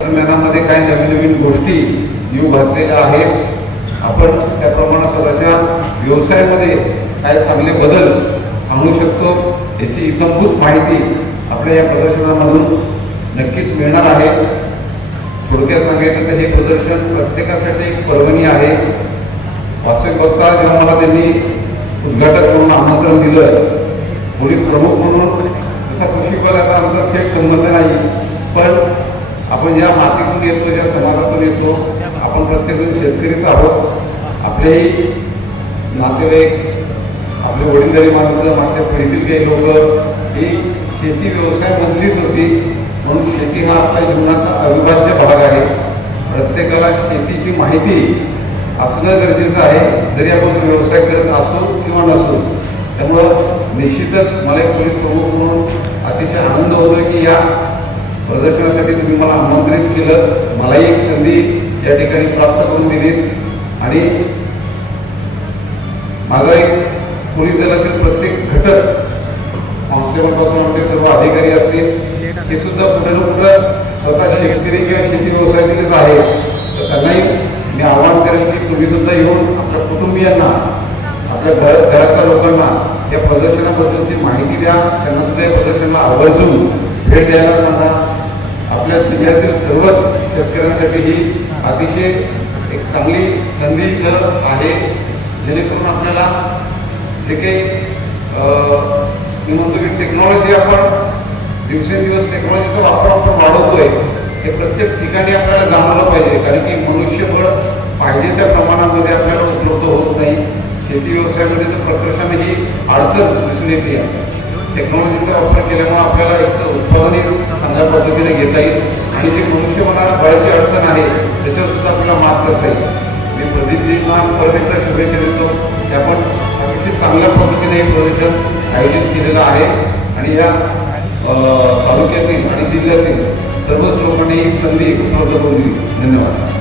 तंत्रज्ञानामध्ये काही नवीन नवीन गोष्टी येऊ घातलेल्या आहेत। आपण त्याप्रमाणे स्वतःच्या व्यवसायामध्ये काय चांगले बदल आणू शकतो याची इत्थंभूत माहिती आपल्या या प्रदर्शनामधून नक्कीच मिळणार आहे। थोडक्यात सांगायचं तर हे प्रदर्शन प्रत्येकासाठी एक पर्वणी आहे। वास्तविक बघता जेव्हा मला त्यांनी उद्घाटक म्हणून आमंत्रण दिलं, पोलीस प्रमुख म्हणून तसा कृषी बलाचा आमचा थेट संबंध नाही, पण आपण ज्या मातीतून येतो, ज्या समाजातून येतो, आपण प्रत्येकजण शेतकरीच आहोत। आपलेही नातेवाईक, आपले वडीलधारी माणसं, मागच्या पिढीतील काही लोक ही शेती व्यवसायामधलीच होती, म्हणून शेती हा आपल्या जीवनाचा अविभाज्य भाग आहे। प्रत्येकाला शेतीची माहिती असणं गरजेचं आहे, जरी आपण व्यवसाय करत असो किंवा नसो। त्यामुळं निश्चितच मला एक पोलीस प्रमुख म्हणून अतिशय आनंद होतो की या प्रदर्शनासाठी तुम्ही मला आमंत्रित केलं, मलाही एक संधी या ठिकाणी प्राप्त करून दिली। आणि माझा एक पोलीस दलातील प्रत्येक घटक, कॉन्स्टेबलपासून मोठे सर्व अधिकारी असतील, हे सुद्धा कुठे ना कुठं स्वतः शेतकरी किंवा शेती व्यवसायातीलच आहे। तर त्यांनाही मी आवाहन करेन की तुम्ही सुद्धा येऊन आपल्या कुटुंबियांना, आपल्या घरातल्या लोकांना या प्रदर्शनाबद्दलची माहिती द्या, त्यांना सुद्धा या प्रदर्शनाला आवर्जून भेट द्यायला सांगा। आपल्या जिल्ह्यातील सर्वच शेतकऱ्यांसाठी ही अतिशय एक चांगली संधी आहे, जेणेकरून आपल्याला जे काही मी म्हणतो की टेक्नॉलॉजी, आपण दिवसेंदिवस टेक्नॉलॉजीचा वापर आपण वाढवतोय, हे प्रत्येक ठिकाणी आपल्याला जाणवलं पाहिजे। कारण की मनुष्यबळ पाहिजे त्या प्रमाणामध्ये आपल्याला उपलब्ध होत नाही। शेती व्यवसायामध्ये तर प्रकर्षाने ही अडचण दिसून येते। टेक्नॉलॉजीचा वापर केल्यामुळे आपल्याला एक तर उत्पादनही चांगल्या पद्धतीने घेता येईल आणि जी मनुष्यबळाला बळाची अडचण आहे त्याच्यावर सुद्धा आपल्याला मात करता येईल। मी प्रदीपजींना परत एकदा शुभेच्छा देतो की आपण अतिशय चांगल्या पद्धतीने हे प्रदर्शन आयोजित केलेलं आहे आणि या तालुक्यातील आणि जिल्ह्यातील सर्वच लोकांनी ही संधी उपलब्ध करून दिली। धन्यवाद।